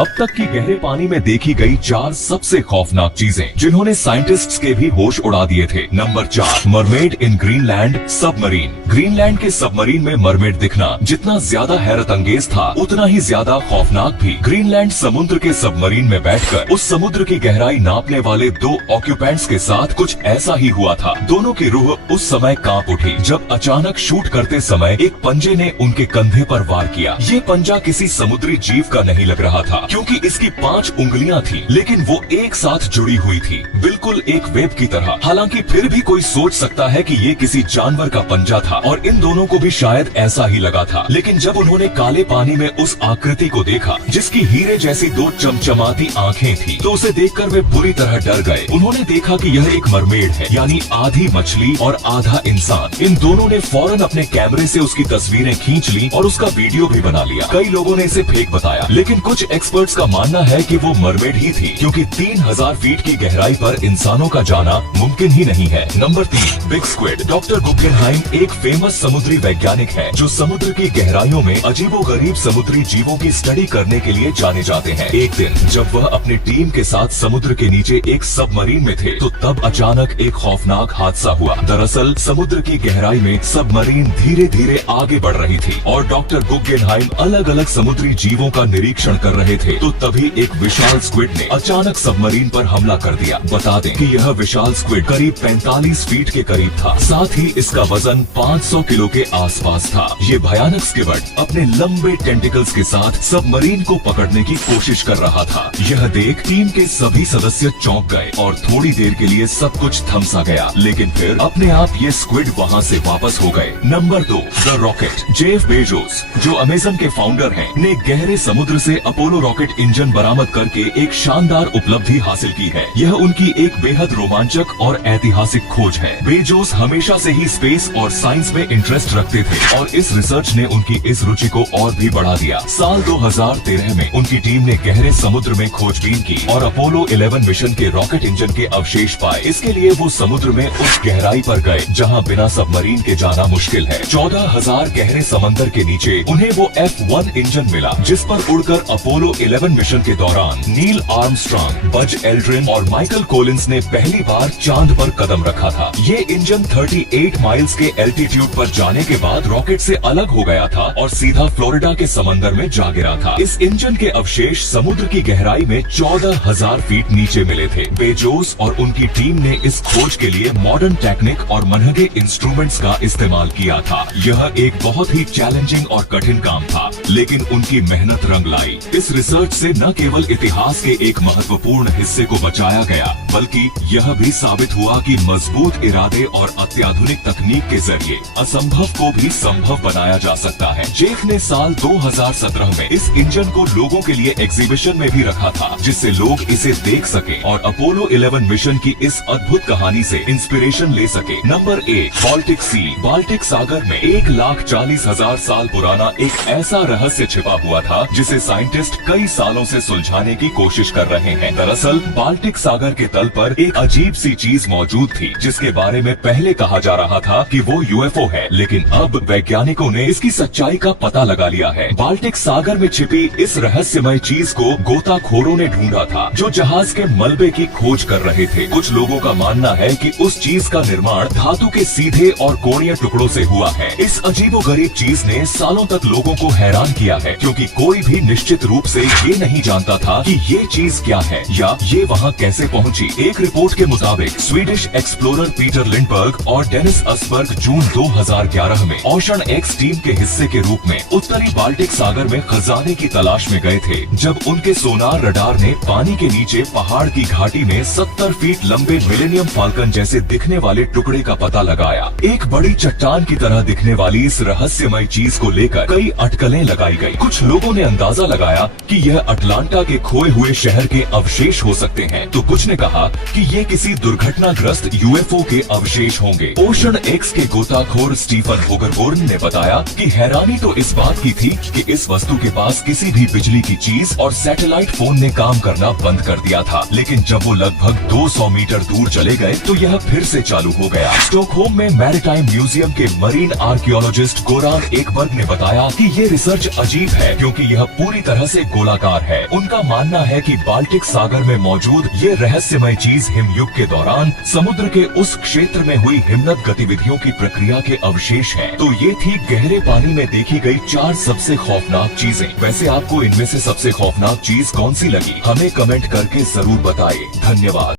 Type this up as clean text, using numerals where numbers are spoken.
अब तक की गहरे पानी में देखी गई 4 सबसे खौफनाक चीजें जिन्होंने साइंटिस्ट्स के भी होश उड़ा दिए थे। नंबर 4, मरमेड इन ग्रीनलैंड सबमरीन। ग्रीनलैंड के सबमरीन में मरमेड दिखना जितना ज्यादा हैरत अंगेज था उतना ही ज्यादा खौफनाक भी। ग्रीनलैंड समुद्र के सबमरीन में बैठकर उस समुद्र की गहराई नापने वाले 2 ऑक्यूपेंट्स के साथ कुछ ऐसा ही हुआ था। दोनों की रूह उस समय कांप उठी जब अचानक शूट करते समय एक पंजे ने उनके कंधे पर वार किया। ये पंजा किसी समुद्री जीव का नहीं लग रहा था क्योंकि इसकी 5 उंगलियां थी, लेकिन वो एक साथ जुड़ी हुई थी, बिल्कुल एक वेब की तरह। हालांकि फिर भी कोई सोच सकता है कि ये किसी जानवर का पंजा था और इन दोनों को भी शायद ऐसा ही लगा था। लेकिन जब उन्होंने काले पानी में उस आकृति को देखा जिसकी हीरे जैसी 2 चमचमाती आंखें थी तो उसे देखकर वे बुरी तरह डर गए। उन्होंने देखा कि यह एक मरमेड है, यानी आधी मछली और आधा इंसान। इन दोनों ने फौरन अपने कैमरे से उसकी तस्वीरें खींच ली और उसका वीडियो भी बना लिया। कई लोगों ने इसे फेक बताया, लेकिन कुछ एक्सपर्ट्स का मानना है कि वो मरमेड ही थी क्योंकि 3000 फीट की गहराई पर इंसानों का जाना मुमकिन ही नहीं है। Number 3, big squid. Doctor Guggenheim एक फेमस समुद्री वैज्ञानिक है जो समुद्र की गहराइयों में अजीबोगरीब समुद्री जीवों की स्टडी करने के लिए जाने जाते हैं। एक दिन जब वह अपनी टीम के साथ समुद्र के नीचे एक सबमरीन में थे तो तब अचानक एक खौफनाक हादसा हुआ। दरअसल समुद्र की गहराई में सबमरीन धीरे धीरे आगे बढ़ रही थी और डॉक्टर गुगेनहाइम अलग अलग समुद्री जीवों का निरीक्षण कर रहे थे तो तभी एक विशाल स्क्विड ने अचानक सबमरीन पर हमला कर दिया। बता दें कि यह विशाल स्क्विड करीब 45 फीट के करीब था, साथ ही इसका वजन 500 किलो के आसपास था। ये भयानक स्क्विड अपने लंबे टेंटिकल्स के साथ सबमरीन को पकड़ने की कोशिश कर रहा था। यह देख टीम के सभी सदस्य चौंक गए और थोड़ी देर के लिए सब कुछ थम सा गया, लेकिन फिर अपने आप ये स्क्विड वहाँ से वापस हो गए। Number 2, the rocket. Jeff Bezos जो अमेज़न के फाउंडर हैं, ने गहरे समुद्र से अपोलो रॉकेट इंजन बरामद करके एक शानदार उपलब्धि हासिल की है। यह उनकी एक बेहद रोमांचक और ऐतिहासिक खोज है। बेजोस हमेशा से ही स्पेस और साइंस में इंटरेस्ट रखते थे और इस रिसर्च ने उनकी इस रुचि को और भी बढ़ा दिया। साल 2013 में उनकी टीम ने गहरे समुद्र में खोजबीन की और अपोलो 11 मिशन के रॉकेट इंजन के अवशेष पाए। इसके लिए वो समुद्र में उस गहराई पर गए जहाँ बिना सबमरीन के जाना मुश्किल है। 14,000 गहरे समंदर के नीचे उन्हें वो F1 इंजन मिला जिस पर उड़कर अपोलो 11 मिशन के दौरान नील आर्मस्ट्रांग, बज एल्ड्रिन और माइकल कोलिंस ने पहली बार चांद पर कदम रखा था। ये इंजन 38 माइल्स के एल्टीट्यूड पर जाने के बाद रॉकेट से अलग हो गया था और सीधा फ्लोरिडा के समंदर में जा गिरा था। इस इंजन के अवशेष समुद्र की गहराई में 14,000 फीट नीचे मिले थे। बेजोस और उनकी टीम ने इस खोज के लिए मॉडर्न टेक्निक और महंगे इंस्ट्रूमेंट्स का इस्तेमाल किया था। यह एक बहुत ही चैलेंजिंग और कठिन काम था, लेकिन उनकी मेहनत रंग लाई। इस रिसर्च से न केवल इतिहास के एक महत्वपूर्ण हिस्से को बचाया गया, बल्कि यह भी साबित हुआ कि मजबूत इरादे और अत्याधुनिक तकनीक के जरिए असंभव को भी संभव बनाया जा सकता है। जेफ ने साल 2017 में इस इंजन को लोगों के लिए एग्जीबिशन में भी रखा था, जिससे लोग इसे देख सके और अपोलो 11 मिशन की इस अद्भुत कहानी से इंस्पिरेशन ले सके। नंबर 1, बाल्टिक सी। बाल्टिक सागर में 1,40,000 साल पुराना एक ऐसा रहस्य छिपा हुआ था जिसे साइंटिस्ट कई सालों से सुलझाने की कोशिश कर रहे हैं। दरअसल बाल्टिक सागर के तल पर एक अजीब सी चीज मौजूद थी जिसके बारे में पहले कहा जा रहा था कि वो यूएफओ है, लेकिन अब वैज्ञानिकों ने इसकी सच्चाई का पता लगा लिया है। बाल्टिक सागर में छिपी इस रहस्यमय चीज को गोताखोरों ने ढूंढा था जो जहाज के मलबे की खोज कर रहे थे। कुछ लोगों का मानना है कि उस चीज का निर्माण धातु के सीधे और कोणीय टुकड़ों से हुआ है। इस अजीबोगरीब चीज ने सालों तक लोगों को हैरान किया है क्योंकि कोई भी निश्चित रूप से ये नहीं जानता था कि ये चीज क्या है या ये वहाँ कैसे पहुँची। एक रिपोर्ट के मुताबिक स्वीडिश एक्सप्लोरर पीटर लिंडबर्ग और डेनिस असबर्ग जून 2011 में ओशन एक्स टीम के हिस्से के रूप में उत्तरी बाल्टिक सागर में खजाने की तलाश में गए थे, जब उनके सोनार रडार ने पानी के नीचे पहाड़ की घाटी में 70 फीट लंबे मिलेनियम फाल्कन जैसे दिखने वाले टुकड़े का पता लगाया। एक बड़ी चट्टान की तरह दिखने वाली इस रहस्यमय चीज को लेकर कई अटकलें लगाई गई। कुछ लोगों ने अंदाजा लगाया कि यह अटलांटा के खोए हुए शहर के अवशेष हो सकते हैं, तो कुछ ने कहा कि ये किसी दुर्घटनाग्रस्त यूएफओ के अवशेष होंगे। ओशन एक्स के गोताखोर गोताखोर स्टीफन होगरबोर्न ने बताया कि हैरानी तो इस बात की थी कि इस वस्तु के पास किसी भी बिजली की चीज और सैटेलाइट फोन ने काम करना बंद कर दिया था, लेकिन जब वो लगभग 200 मीटर दूर चले गए तो यह फिर से चालू हो गया। स्टॉकहोम में मैरीटाइम म्यूजियम के मरीन आर्कियोलॉजिस्ट गोरान एकबर्ग ने बताया कि ये रिसर्च अजीब है क्योंकि यह पूरी तरह से गोलाकार है। उनका मानना है कि बाल्टिक सागर में मौजूद ये रहस्यमय चीज हिमयुग के दौरान समुद्र के उस क्षेत्र में हुई हिमनद गतिविधियों की प्रक्रिया के अवशेष हैं। तो ये थी गहरे पानी में देखी गई 4 सबसे खौफनाक चीजें। वैसे आपको इनमें से सबसे खौफनाक चीज कौन सी लगी, हमें कमेंट करके जरूर बताएं। धन्यवाद।